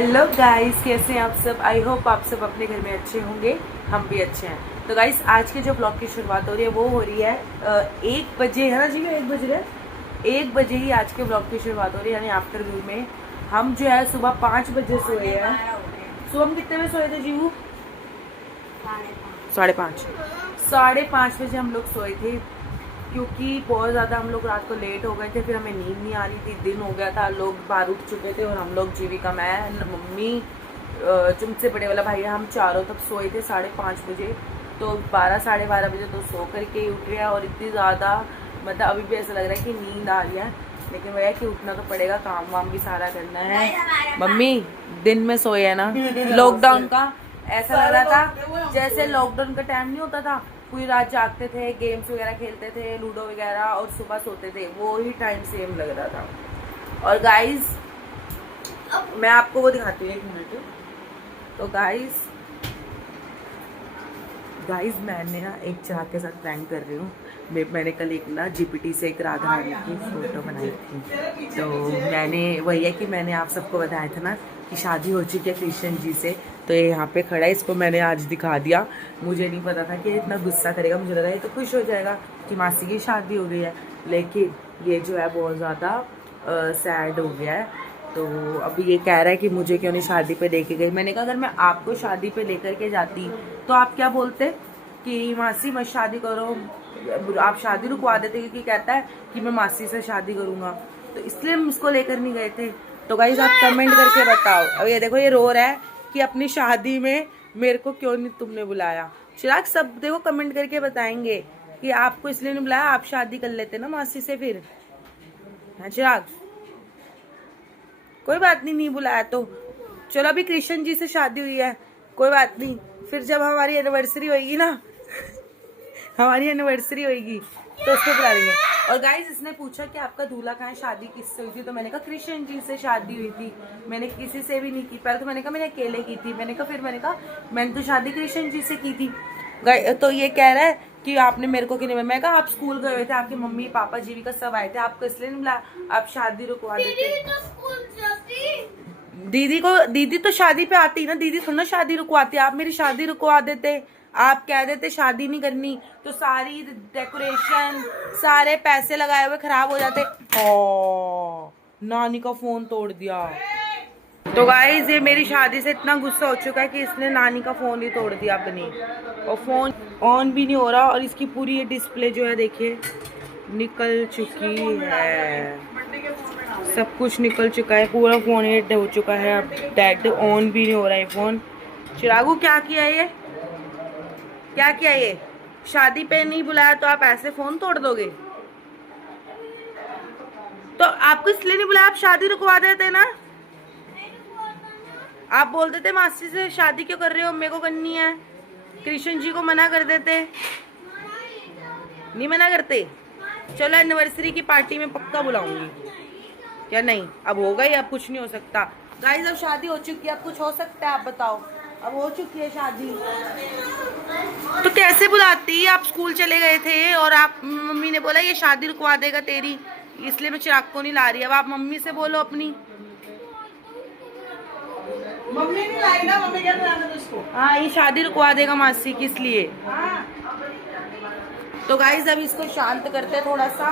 Hello guys, कैसे हैं आप सब। आई होप आप सब अपने घर में अच्छे होंगे, हम भी अच्छे हैं। तो गाइस, आज के जो ब्लॉग की शुरुआत हो रही है वो हो रही है 1 बजे, है ना जी। मैं 1 बज रहा है, 1 बजे ही आज के ब्लॉग की शुरुआत हो रही है, यानी आफ्टरनून में। हम जो है सुबह 5 बजे सोए हैं। सुबह हम कितने बजे सोए थे जीवू? 5:30। 5:30 बजे हम लोग सोए थे, क्योंकि बहुत ज़्यादा हम लोग रात को लेट हो गए थे। फिर हमें नींद नहीं आ रही थी, दिन हो गया था, लोग बाहर उठ चुके थे और हम लोग जीविका, मैं, मम्मी, तुमसे बड़े वाला भाई, हम चारों तब सोए थे 5:30 बजे। तो 12 साढ़े 12 बजे तो सो करके ही उठ रहे हैं। और इतनी ज़्यादा मतलब अभी भी ऐसा लग रहा है कि नींद आ रही है, लेकिन वह कि उठना तो पड़ेगा, काम वाम भी सारा करना है। मम्मी दिन में सोए है ना। लॉकडाउन का ऐसा लग रहा था जैसे लॉकडाउन का टाइम नहीं होता था, पूरी रात जागते थे, गेम्स वगैरह खेलते थे, लूडो वगैरह, और सुबह सोते थे, वो ही टाइम सेम लग रहा था। और गाइस मैं आपको वो दिखाती हूँ, 1 मिनट। तो गाइस मैंने ना एक चिराग के साथ प्रैंक कर रही हूँ। मैंने कल एक ना जीपीटी से एक राधा रानी की फ़ोटो बनाई थी। तो मैंने वही है कि मैंने आप सबको बताया था ना कि शादी हो चुकी है कृष्ण जी से। तो ये यहाँ पे खड़ा है, इसको मैंने आज दिखा दिया। मुझे नहीं पता था कि इतना गुस्सा करेगा, मुझे लगा ये तो खुश हो जाएगा कि मासी की शादी हो गई है। लेकिन ये जो है बहुत ज़्यादा सैड हो गया है। तो अभी ये कह रहा है कि मुझे क्यों नहीं शादी पे लेके गई। मैंने कहा अगर मैं आपको शादी पे लेकर के जाती तो आप क्या बोलते कि मासी मत शादी करो, आप शादी रुकवा देते, क्योंकि कहता है कि मैं मासी से शादी करूंगा। तो इसलिए हम इसको लेकर नहीं गए थे। तो गाइस आप कमेंट करके बताओ। अब ये देखो, ये रो रहा है कि अपनी शादी में मेरे को क्यों नहीं तुमने बुलाया। चिराग सब देखो कमेंट करके बताएंगे कि आपको इसलिए नहीं बुलाया, आप शादी कर लेते ना मासी से फिर। हाँ चिराग, कोई बात नहीं, नहीं बुलाया तो चलो। अभी कृष्ण जी से शादी हुई है, कोई बात नहीं, फिर जब हमारी एनिवर्सरी होगी ना हमारी एनिवर्सरी होगी तो उसको बुला लेंगे। और गाइस इसने पूछा कि आपका दूल्हा कहाँ है, शादी किससे हुई थी। तो मैंने कहा कृष्ण जी से शादी हुई थी, मैंने किसी से भी नहीं की। पहले तो मैंने कहा मैंने अकेले की थी, मैंने कहा मैंने तो शादी कृष्ण जी से की थी। तो ये कह रहा है कि आपने मेरे को क्यों नहीं बुलाया। मैं कहा आप स्कूल गए हुए थे, आपके मम्मी पापा जीविका सब आए थे, आपको इसलिए नहीं बुलाया, आप शादी रुकवा देते। दीदी तो शादी पे आती ना, दीदी थोड़ा ना शादी रुकवाती। आप मेरी शादी रुकवा देते, आप कह देते शादी नहीं करनी, तो सारी डेकोरेशन, सारे पैसे लगाए हुए खराब हो जाते। नानी का फोन तोड़ दिया। तो गाइस ये मेरी शादी से इतना गुस्सा हो चुका है कि इसने नानी का फोन ही तोड़ दिया अपनी, और फोन ऑन भी नहीं हो रहा। और इसकी पूरी ये डिस्प्ले जो है देखिए निकल चुकी है, सब कुछ निकल चुका है, पूरा फोन हिट हो चुका है। अब डेड, ऑन भी नहीं हो रहा है फोन। चिरागू क्या किया ये, क्या किया ये? शादी पे नहीं बुलाया तो आप ऐसे फोन तोड़ दोगे? तो आपको इसलिए नहीं बुलाया, आप शादी रुकवा देते ना। आप बोल देते मासी से शादी क्यों कर रहे हो, मेरे को करनी है। कृष्ण जी को मना कर देते, नहीं मना करते। चलो एनिवर्सरी की पार्टी में पक्का बुलाऊंगी, क्या नहीं? अब हो गई, अब कुछ नहीं हो सकता। गाइस अब शादी हो चुकी है, अब कुछ हो सकता है? आप बताओ, अब हो चुकी है शादी तो कैसे बुलाती? आप स्कूल चले गए थे और आप, मम्मी ने बोला ये शादी रुकवा देगा तेरी, इसलिए मैं चिराग को नहीं ला रही। अब आप मम्मी से बोलो अपनी। मम्मी नहीं लाई ना, मम्मी क्या बुलाना था उसको? हाँ ये शादी रुकवा देगा मासी की, इसलिए। तो गाइस अब इसको शांत करते हैं थोड़ा सा,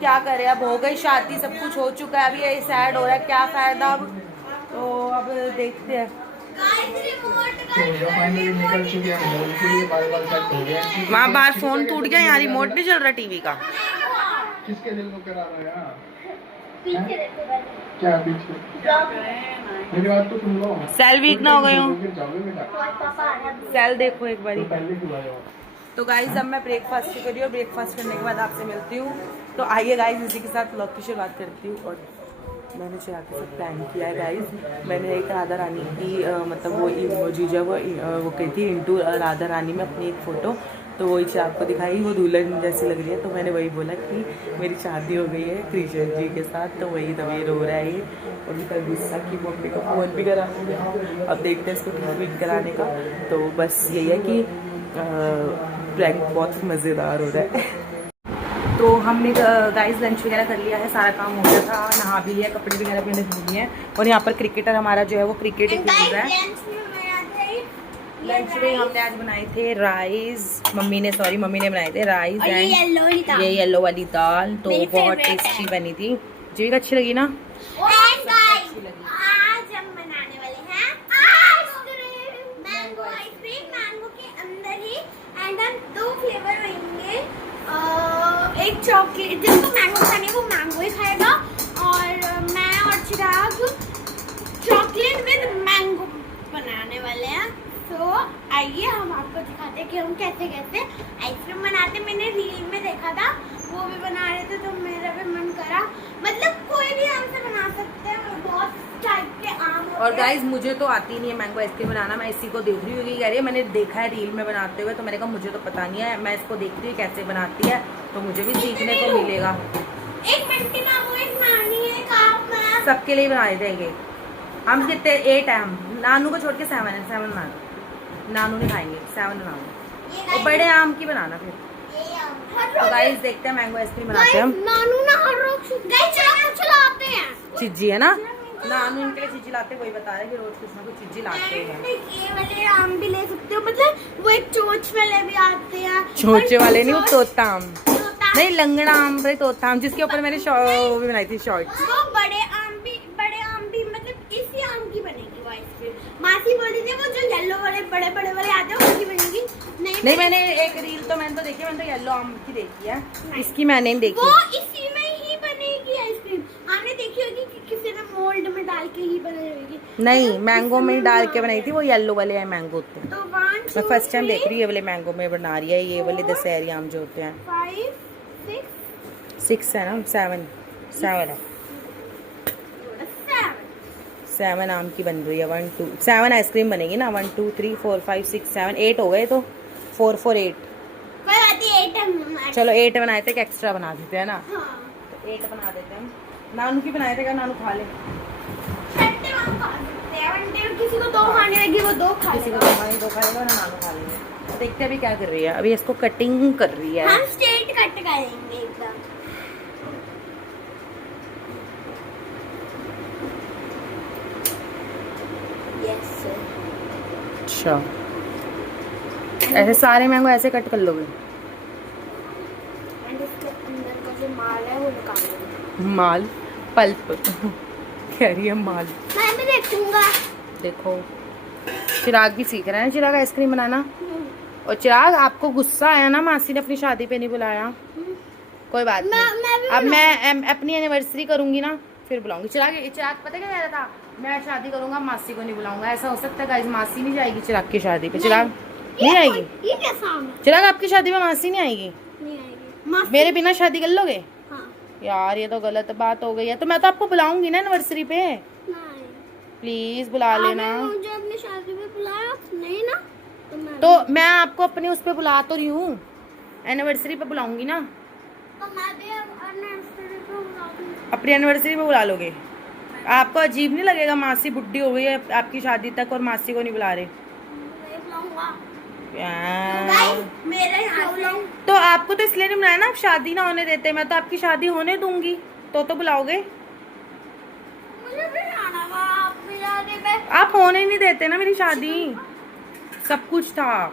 क्या करें, अब हो गई शादी, सब कुछ हो चुका है, अभी ये सैड हो रहा है, क्या फायदा अब। तो अब देखते हैं। वहाँ बाहर फोन टूट गया, यहाँ रिमोट नहीं चल रहा टीवी का। किसके दिल को करा रहा है? क्या पीछे? मेरी बात तो सुन लो। सेल वीक ना हो गए हो, सेल देखो एक बारी। तो गाइस अब मैं ब्रेकफास्ट कर रही हूँ, ब्रेकफास्ट करने के बाद आपसे मिलती हूँ। तो आइए गाइस इसी के साथ ब्लॉग की शुरुआत करती हूँ। और मैंने चिराग के साथ प्लान किया है गाइस। मैंने एक राधा रानी की मतलब वो इमोजी जो वो कही थी इंटू राधा रानी में अपनी एक फ़ोटो, तो वही चिराग को दिखाई, वो दुल्हन जैसी लग रही है। तो मैंने वही बोला कि मेरी शादी हो गई है कृष्ण जी के साथ, तो वही तभी रो रहा है ये। और उनका गुस्सा कि मम्मी का फ़ोन भी खराब हो गया, अब देखते हैं इसको ठीक कराने का। तो बस यही है कि प्रैंक बहुत मज़ेदार हो रहा है। तो तो हमने गाइस लंच वगैरह कर लिया है, सारा काम हो गया था, नहा भी लिया, कपड़े वगैरह भी हमने धो लिए हैं। और यहाँ पर क्रिकेटर हमारा जो है वो क्रिकेट ही खेल रहा है। लंच में हमने आज बनाए थे राइस, मम्मी ने बनाए थे राइस एंड ये येलो वाली दाल, तो बहुत टेस्टी बनी थी। जीविका अच्छी लगी ना? अच्छी लगी। आज हम बनाने वाले हैं आइसक्रीम, मैंगो आइसक्रीम, मैंगो के अंदर ही एंड हम 2 फ्लेवर होंगे, एक चॉकलेट, जिसको मैंगो खाने वो मैंगो ही खाएगा, और मैं और चिराग चॉकलेट विद मैंगो बनाने वाले हैं। तो आइए हम आपको दिखाते हैं कि हम कैसे कैसे आइसक्रीम बनाते। मैंने रील में देखा था, वो भी बना रहे थे, तो मेरा भी मन करा। मतलब कोई भी आम से बना सकते हैं, बहुत टाइप के आम होते हैं। और गाइज मुझे तो आती नहीं है मैंगो आइसक्रीम बनाना, मैं इसी को देख रही हूँ कि कह रही है मैंने देखा है रील में बनाते हुए, तो मैंने कहा मुझे तो पता नहीं है, मैं इसको देखती हूँ कैसे बनाती है, तो मुझे भी सीखने को मिलेगा। एक बंटी मामू, एक नानी, एक आप, मैं। सबके लिए बना देंगे हम। कितने 8 है हम, नानू को छोड़ के 7 है, 7 बना, नानू नहीं खाएंगे, 7 बनाओ। और बड़े आम की बनाना फिर। तो गाइस देखते हैं मैंगो आइसक्रीम बनाते हैं हम। नानू ना हर रोज गाइस चलाते हैं, चिज्जी है ना, नानू इनके लिए चिज्जी लाते, वही बता रहे कि रोज कुछ ना कुछ चिज्जी लाते हैं। ये वाले आम भी ले सकते हो, मतलब वो एक चोच वाले भी आते हैं। छोटे वाले नहीं, वो तोता आम नहीं, लंगड़ा आम भाई, तोता आम, जिसके ऊपर मैंने वो भी बनाई थी शॉर्ट्स। वो बड़े आम भी मतलब इसी आम की बनेगी वो आइसक्रीम। मासी बोली थी वो जो येलो वाले बड़े बड़े वाले आते हैं उनकी बनेगी। नहीं मैंने एक रील तो मैंने तो देखी, मैंने तो येलो आम की देखी है, इसकी मैंने नहीं देखी। वो इसी में ही बनेगी आइसक्रीम। आपने देखी होगी कि किसी ने मोल्ड में डाल के ही बनाई। नहीं, मैंगो में डाल के बनाई थी, वो येलो वाले है मैंगो होते हैं। तो 1 2 मैं फर्स्ट टाइम देख रही हूँ ये वाले मैंगो में बना रही है, ये वाले दशहरी आम जो होते हैं। 5 6 है ना, 7 है, 7 आम की बन रही है। 1 2 7 आइसक्रीम बनेगी ना, 1 2 3 4 5 6 7 8 हो गए, तो 4 4 8। कोई बात नहीं, 8 हम चलो 8 बनाए थे, एक्स्ट्रा बना देते हैं ना, हाँ। तो 8 बना देते हैं। नानू की बनाए थे, क्या नानू खा ले? छठे हम खा सकते हैं, वनडे किसी को 2 खाने लगी वो 2 खा किसी को लेगा। 2 खाएगा ना, नानू खा लेंगे। तो देखते हैं अभी क्या कर रही है, अभी इसको कटिंग कर रही है। हम स्ट्रेट कट करेंगे एकदम। यस अच्छा, ऐसे सारे मैंगो ऐसे कट कर लोगे? एंड इसके अंदर का जो माल है वो निकाल देंगे। माल, पल्प कह रही है माल। मैं भी देखूंगा। देखो चिराग भी सीख रहा है, चिराग आइसक्रीम बनाना। और चिराग आपको गुस्सा आया ना, मासी ने अपनी शादी पे नहीं बुलाया? कोई बात नहीं, अब मैं अपनी एनिवर्सरी करूंगी ना फिर बुलाऊंगी। चिराग पता क्या कह रहा था, मैं शादी करूंगा मासी को नहीं बुलाऊंगा। ऐसा हो सकता है गाइस, मासी नहीं जाएगी चिराग की शादी पे? चिराग नहीं आएगी? ये क्या साउंड? चिराग आपकी शादी में मासी नहीं आएगी? नहीं आएगी। मेरे बिना शादी कर लोगे? हाँ। यार ये तो गलत बात हो गई है। तो मैं तो आपको बुलाऊंगी ना एनिवर्सरी पे, नहीं। प्लीज बुला लेना। आपने मुझे अपनी शादी में बुलाया नहीं ना, तो मैं आपको अपने उस पे बुला तो रही हूँ, एनिवर्सरी पे बुलाऊंगी ना। तो मैं भी एनिवर्सरी पे बुलाऊंगी। अपनी एनिवर्सरी पे बुला लोगे? आपको अजीब नहीं लगेगा, मासी बुढ़ी हो गई है आपकी शादी तक और मासी को नहीं बुला रहे? नहीं बुलाऊंगा। यार मेरे यहाँ से तो आपको तो इसलिए नहीं बुलाया ना, आप शादी ना होने देते। मैं तो आपकी शादी होने दूंगी, तो बुलाओगे? मुझे भी जाना था आपकी शादी पे। आप होने नहीं देते ना मेरी शादी। सब कुछ था,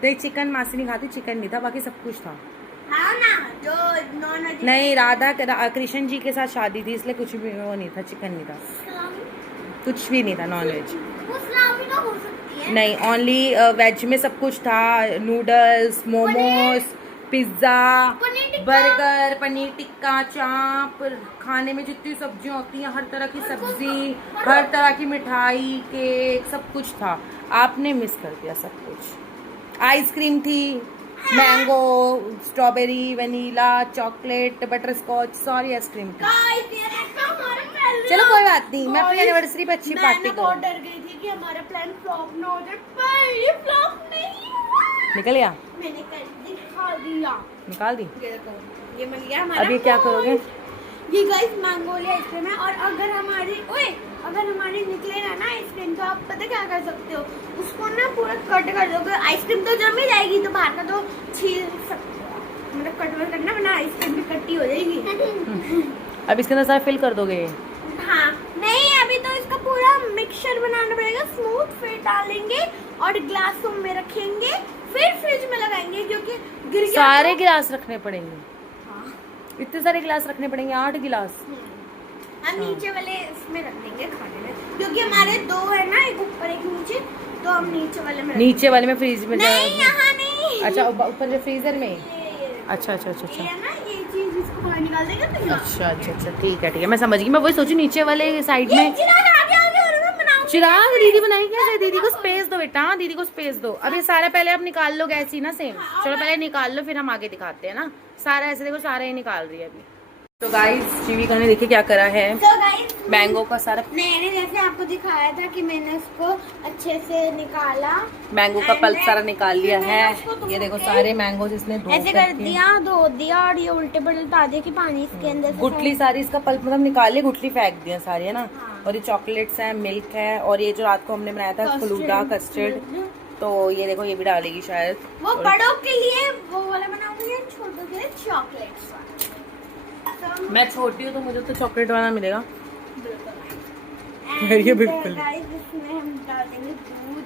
देख चिकन मासी नहीं खाती, चिकन नहीं था, बाकी सब कुछ था। हाँ ना, जो नॉन वेज नहीं, राधा कृष्ण जी के साथ शादी थी, इसलिए कुछ भी वो नहीं था, चिकन नहीं था, कुछ भी नहीं था नॉन वेज। मुसलामी तो हो सकती है। नहीं, ओनली वेज में सब कुछ था, noodles, momos, pizza, burger, paneer tikka, चाप, खाने में जितनी सब्जियां होती हैं, हर तरह की सब्जी, हर तरह की मिठाई, केक, सब कुछ था। आपने मिस कर दिया सब कुछ। आइसक्रीम थी, mango, strawberry, vanilla, chocolate, butter scotch, सारी आइसक्रीम थी। चलो कोई बात नहीं, मैं अपनी एनिवर्सरी पे अच्छी पार्टी मैं बहुत करूँ। डर गई थी कि हमारा प्लान फ्लॉप ना हो जाए, पर ये फ्लॉप नहीं हुआ। निकल गया? मैंने कर दिखा दिया। निकाल दी? ये देखो, ये मिल गया हमारा। अब ये क्या करोगे? ये गाइस मैंगोली आइसक्रीम है, और अगर हमारी निकले ना आइसक्रीम, तो आप पता क्या कर सकते हो, उसको ना पूरा कट कर दोगे। आइसक्रीम तो जम ही जाएगी, तो बाहर का तो छील सकते हो। मतलब कटवर करना वरना आइसक्रीम भी कट्टी हो जाएगी। अब इसके अंदर सारा फिल कर दोगे? हाँ नहीं, अभी तो इसका पूरा मिक्सचर बनाना पड़ेगा स्मूथ, फिर डालेंगे और ग्लासों में रखेंगे, फिर फ्रिज में लगाएंगे क्योंकि गिर गया सारे तो- गिलास रखने पड़ेंगे? हाँ। इतने सारे गिलास रखने पड़ेंगे? 8 गिलास? हम नीचे वाले इसमें रख देंगे खाने में, क्योंकि हमारे 2 है ना, एक ऊपर एक नीचे, तो हम नीचे वाले में नीचे वाले में फ्रीज में नहीं, यहाँ नहीं। अच्छा, ऊपर जो फ्रीजर में? ये अच्छा अच्छा अच्छा ये अच्छा है ना, ये चीज इसको बाहर निकाल देगा तो यहाँ। अच्छा अच्छा अच्छा, ठीक है मैं समझ गई। मैं वही सोचू नीचे वाले साइड ये में। चिराग आगे आगे और मैं बनाऊंगी। चिराग दीदी बनाई कैसे? दीदी को स्पेस दो बेटा, दीदी को स्पेस दो। अब ये सारा पहले आप निकाल लो गैस ही ना सेम। चलो पहले निकाल लो, फिर हम आगे दिखाते हैं ना। सारा ऐसे देखो, सारा ही निकाल रही है अभी। तो गाइस जीविका ने देखिए क्या करा है, तो गाइस मैंगो का सारा, मैंने जैसे आपको दिखाया था कि मैंने उसको अच्छे से निकाला, मैंगो का पल्प And सारा निकाल लिया फिर है। मैंने उसको धो ये देखो के सारे मैंगोज इसने धो ऐसे कर दिया, धो दिया और ये उल्टे पलटा दिया कि पानी इसके अंदर से गुठली सारी इसका पल्प मतलब निकाल ली, गुठली फेंक दिया सारी, है ना। हाँ। और ये चॉकलेट्स हैं, मिल्क है, और ये जो रात को हमने बनाया था फलूदा कस्टर्ड, तो ये देखो ये भी डालेगी शायद। वो बड़ों के लिए वो वाला बनाऊंगी, छोटों के लिए चॉकलेट्स वाला। मैं छोटी हूँ तो मुझे तो चॉकलेट वाला मिलेगा। And ये बिल्कुल। guys, इसमें हम डाल देंगे दूध।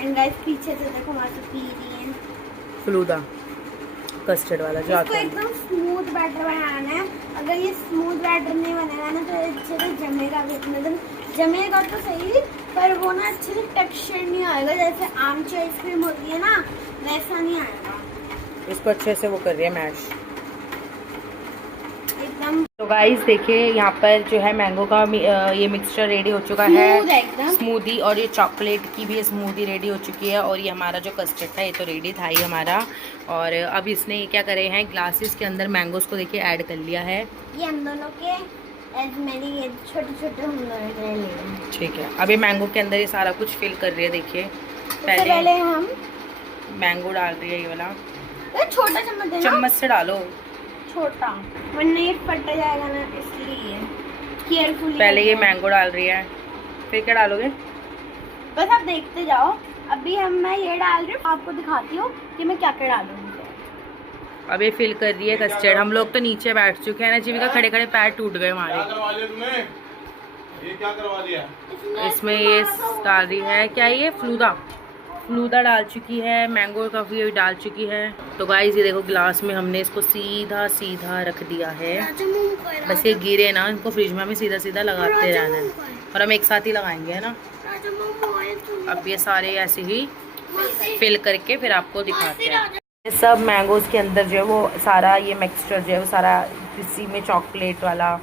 एंड गाइस पीछे से देखो हमारे पी रही है फलूदा कस्टर्ड वाला जो इसको आता है। एकदम स्मूथ बैटर बनाना है। अगर ये स्मूथ बैटर नहीं बनेगा ना तो अच्छे से जमेगा भी, मतलब जमेगा तो सही, पर वो ना अच्छे से टेक्सचर नहीं आएगा। जैसे आमची आइसक्रीम होती है ना, वैसा नहीं आएगा। इसको अच्छे से वो कर रही है मैश। एकदम तो गाइस देखिए यहाँ पर जो है मैंगो का ये मिक्सचर रेडी हो चुका है, स्मूथ है एकदम। स्मूदी, और ये चॉकलेट की भी स्मूदी रेडी हो चुकी है, और ये हमारा जो कस्टर्ड था ये तो रेडी था ही हमारा। और अब इसने ये क्या करे हैं, ग्लासेस के अंदर मैंगोज को देखिए ऐड कर लिया है। ये हम दोनों के एज मैंने ये छोटे छोटे हम दोनों के लिए। ठीक है, अब ये मैंगो के अंदर ये सारा कुछ फिल कर रही है। देखिए सबसे पहले हम मैंगो डाल रही है, ये वाला ये छोटा चम्मच देना, चम्मच से डालो। छोटा, वरना ये फट जाएगा ना, इसलिए केयरफुली। पहले ये मैंगो डाल रही है, फिर क्या डालोगे? बस आप देखते जाओ। अभी मैं ये डाल रही हूँ, आपको दिखाती हूँ कि मैं क्या क्या डालूंगी। अब ये फिल कर रही है कस्टर्ड। हम लोग तो नीचे बैठ चुके हैं ना जीविका, खड़े खड़े पैर टूट गए हमारे। क्या करवा लिया तुमने? ये क्या करवा दिया? इसमें ये डाल रही है क्या, ये फलूदा डाल चुकी है, मैंगो का भी डाल चुकी है। तो गाइस ये देखो ग्लास में हमने इसको सीधा सीधा रख दिया है। बस ये गिरे ना, इनको फ्रिज में हमें सीधा सीधा लगाते रहना है, और हम एक साथ ही लगाएंगे, है ना। अब ये सारे ऐसे ही फिल करके फिर आपको दिखाते हैं। ये सब मैंगोज के अंदर जो है वो सारा ये मिक्सचर जो है वो सारा, किसी में चॉकलेट वाला,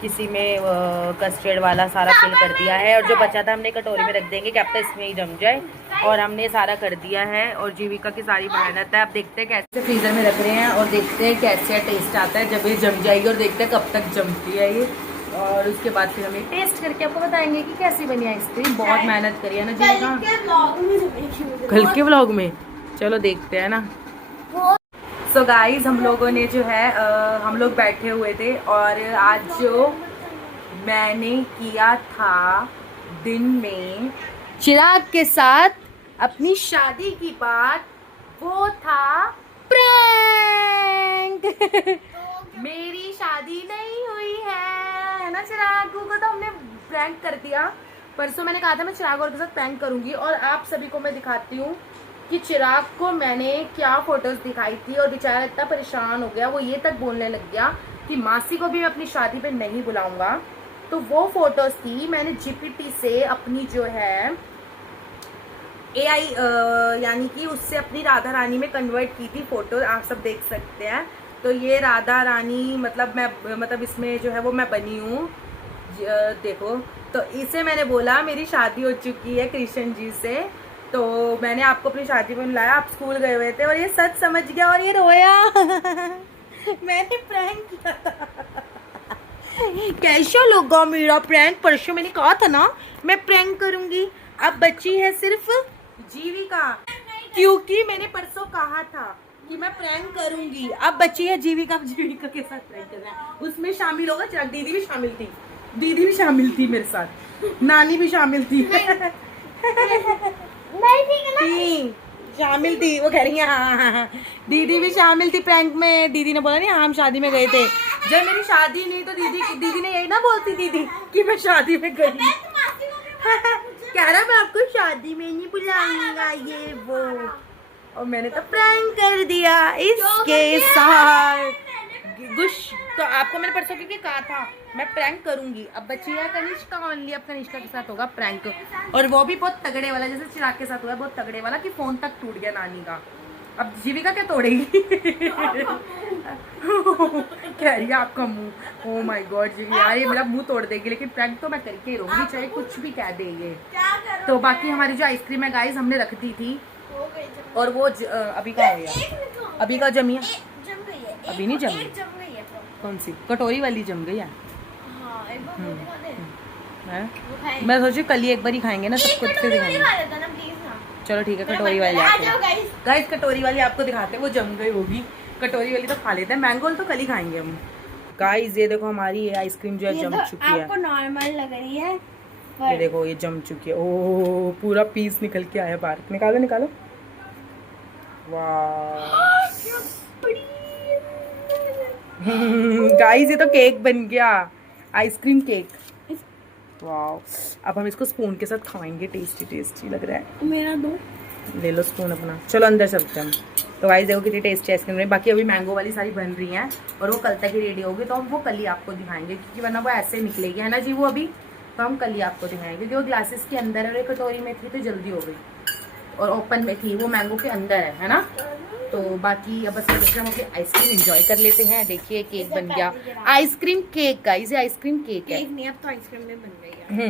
किसी में कस्टर्ड वाला सारा फिल कर दिया है। और जो बचा था हमने कटोरी में रख देंगे, क्या पता इसमें ही जम जाए। और हमने सारा कर दिया है, और जीविका की सारी मेहनत है। अब देखते हैं कैसे फ्रीजर में रख रहे हैं, और देखते हैं कैसे टेस्ट आता है जब ये जम जाएगी, और देखते हैं कब तक जमती है ये। और उसके बाद फिर हम ये टेस्ट करके आपको बताएंगे कि कैसी बनी आइसक्रीम। बहुत मेहनत करी है ना जीविका, कल के व्लॉग में। चलो देखते हैं ना। सो गाइज हम लोगों ने जो है हम लोग बैठे हुए थे, और आज जो मैंने किया था दिन में चिराग के साथ अपनी शादी की बात, वो था प्रैंक। मेरी शादी नहीं हुई है ना चिराग को तो हमने प्रैंक कर दिया। परसों मैंने कहा था मैं चिराग और के साथ प्रैंक करूंगी, और आप सभी को मैं दिखाती हूँ कि चिराग को मैंने क्या फोटोज दिखाई थी, और बेचारा इतना परेशान हो गया, वो ये तक बोलने लग गया कि मासी को भी मैं अपनी शादी पे नहीं बुलाऊंगा। तो वो फोटोज थी मैंने जीपीटी से अपनी जो है AI यानी कि उससे अपनी राधा रानी में कन्वर्ट की थी फोटो, आप सब देख सकते हैं। तो ये राधा रानी मतलब इसमें जो है वो मैं बनी हूँ, देखो। तो इसे मैंने बोला मेरी शादी हो चुकी है कृष्ण जी से, तो मैंने आपको अपनी शादी में बुलाया, आप स्कूल गए हुए थे, और ये सच समझ गया और ये रोया। मैंने प्रैंक किया था। कैसा लगा मेरा प्रैंक? परसों मैंने कहा था ना मैं प्रैंक करूंगी। अब बची है सिर्फ जीविका, क्योंकि मैंने परसों कहा था कि मैं प्रैंक करूंगी। अब बची है जीविका के साथ प्रैंक करना। उसमें शामिल होगा चिराग, दीदी भी शामिल थी मेरे साथ, नानी भी शामिल थी। नहीं ठीक है ना। शामिल थी, वो कह रही है हाँ। दीदी भी शामिल थी प्रैंक में। दीदी ने बोला नहीं हम शादी में गए थे। जब मेरी शादी नहीं तो दीदी ने यही ना बोलती दीदी कि मैं शादी में गई। कह रहा मैं आपको शादी में नहीं बुलाऊंगा ये वो, और मैंने तो प्रैंक कर दिया इसके साथ। गुश तो आपको मैंने परसों क्योंकि कहा था मैं प्रैंक करूंगी। अब बची है कनिष्का ओनली, अब कनिष्का के साथ होगा प्रैंक, और वो भी बहुत तगड़े वाला, जैसे चिराग के साथ हुआ बहुत तगड़े वाला कि फोन तक टूट गया नानी का। अब जीविका क्या तोड़ेगी? कह रही है आपका मुंह। ओ माय गॉड यार, ये मेरा मुंह तोड़ देगी, लेकिन प्रैंक तो मैं करके ही रहूंगी चाहे कुछ भी कह दे ये। तो बाकी हमारी जो आइसक्रीम है गाइस हमने रख दी थी, और वो अभी का हो गया, अभी का जमी है, अभी नहीं जमी। कौन सी कटोरी वाली जम गई है? मैं सोची कल ही एक बार ही खाएंगे ना, सब कुछ से दिखाएंगे। चलो ठीक है, कटोरी वाली गाइस, कटोरी वाली आपको दिखाते हैं, वो जम गई होगी। कटोरी वाली तो खा लेते हैं, मैंगो तो कल ही खाएंगे हम। गाइस ये देखो हमारी ये आइसक्रीम जो है जम चुकी है। आपको नॉर्मल लग रही है, ये देखो ये जम चुकी है। ओह पूरा पीस निकल के आया बाहर। निकालो निकालो। वाह गाइस ये तो केक बन गया, आइसक्रीम केक। वाह अब हम इसको स्पून के साथ खाएंगे, टेस्टी टेस्टी लग रहा है। मेरा दो ले लो स्पून अपना, चलो अंदर चलते हैं। तो गाइस देखो कितनी टेस्टी आइसक्रीम है। बाकी अभी मैंगो वाली सारी बन रही हैं और वो कल तक ही रेडी होगी, तो हम वो कल ही आपको दिखाएंगे, क्योंकि वरना वो ऐसे निकलेगी, है ना जी। वो अभी तो हम कल ही आपको दिखाएंगे, क्योंकि वो ग्लासेस के अंदर है, कटोरी में थी तो जल्दी हो गई, और ओपन में थी, वो मैंगो के अंदर है ना। तो बाकी अब बस हम अपनी आइसक्रीम एंजॉय कर लेते हैं। देखिए केक बन गया, आइसक्रीम केक गाइस, ये आइसक्रीम केक है। नहीं, अब तो आइसक्रीम में बन गई है।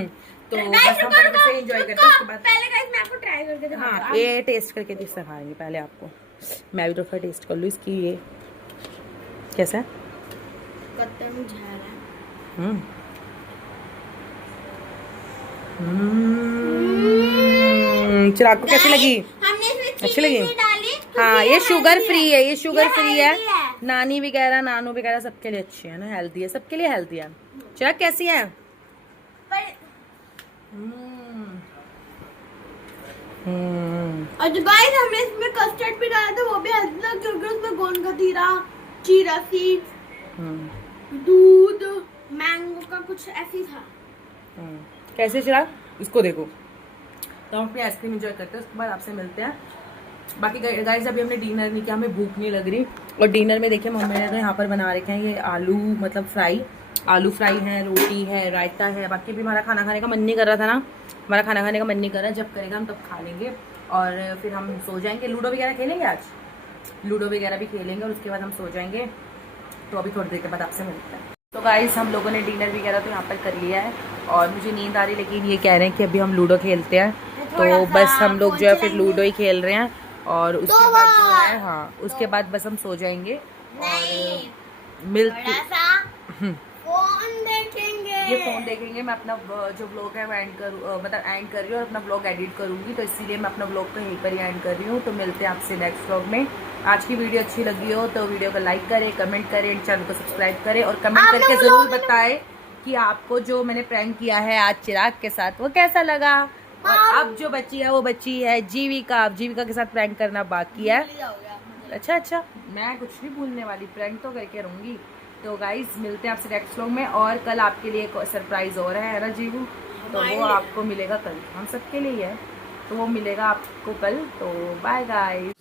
तो बस हम फटाफट से एंजॉय करते हैं। उसके बाद पहले गाइस मैं आपको ट्राई करके दिखाऊंगा। हाँ ये टेस्ट करके दिखाएंगे पहले आपको। मैं भी तो थोड़ा टेस्ट कर लूँ इसकी, ये कैसा है? कतम झा रहा है। चिराग को कैसी लगी? हमने इसमें अच्छी लगी? चीनी डाली। हाँ ये शुगर फ्री है, ये शुगर फ्री है। हेल्दी है। नानी वगैरह नानू वगैरह सबके लिए अच्छी है ना, हेल्दी है, सबके लिए हेल्दी है। चिराग कैसी है? और जो गाइस हमने इसमें कस्टर्ड भी डाला था, वो भी हेल्दी था, क्योंकि उसमें गोंद कतीरा, चीरा सीड्स, दूध, मैंगो का कुछ ऐसी था। कैसे चिराग? इसको देखो। तो हम अपनी आइसक्रीम एंजॉय करते हैं, उसके बाद आपसे मिलते हैं। बाकी गाइस अभी हमने डिनर नहीं किया, हमें भूख नहीं लग रही। और डिनर में देखिए मम्मी ने तो यहाँ पर बना रखे हैं ये आलू, मतलब फ्राई, आलू फ्राई है, रोटी है, रायता है। बाकी भी हमारा खाना खाने का मन नहीं कर रहा था ना, हमारा खाना खाने का मन नहीं कर रहा। जब करेगा हम तब खा लेंगे, और फिर हम सो जाएंगे। लूडो वगैरह खेलेंगे, आज लूडो वगैरह भी खेलेंगे, और उसके बाद हम सो जाएंगे। तो अभी थोड़ी देर के बाद आपसे मिलते हैं। तो गाइस हम लोगों ने डिनर वगैरह तो यहाँ पर कर लिया है, और मुझे नींद आ रही, लेकिन ये कह रहे हैं कि अभी हम लूडो खेलते हैं। तो बस हम लोग जो है फिर लूडो ही खेल रहे हैं, और उसके बाद जो है हाँ उसके बाद बस हम सो जाएंगे और मिलते फोन देखेंगे। ये फोन देखेंगे। मैं अपना जो ब्लॉग है वो एंड करूँ, मतलब एंड कर रही हूँ, और अपना ब्लॉग एडिट करूँगी, तो इसीलिए मैं अपना ब्लॉग को यहीं पर ही एंड कर रही हूँ। तो मिलते हैं आपसे नेक्स्ट ब्लॉग में। आज की वीडियो अच्छी लगी हो तो वीडियो को लाइक करें, कमेंट करें, चैनल को सब्सक्राइब करें, और कमेंट करके ज़रूर बताएं कि आपको जो मैंने प्रैंक किया है आज चिराग के साथ वो कैसा लगा। और अब जो बची है वो बची है जीविका। अब जीविका के साथ प्रैंक करना बाकी है। अच्छा मैं कुछ नहीं भूलने वाली, प्रैंक तो करके रहूँगी। तो गाइज मिलते हैं आपसे नेक्स्ट व्लॉग में, और कल आपके लिए एक सरप्राइज और है ना जीवू, तो वो आपको मिलेगा कल, हम सबके लिए है, तो वो मिलेगा आपको कल। तो बाय गाइज।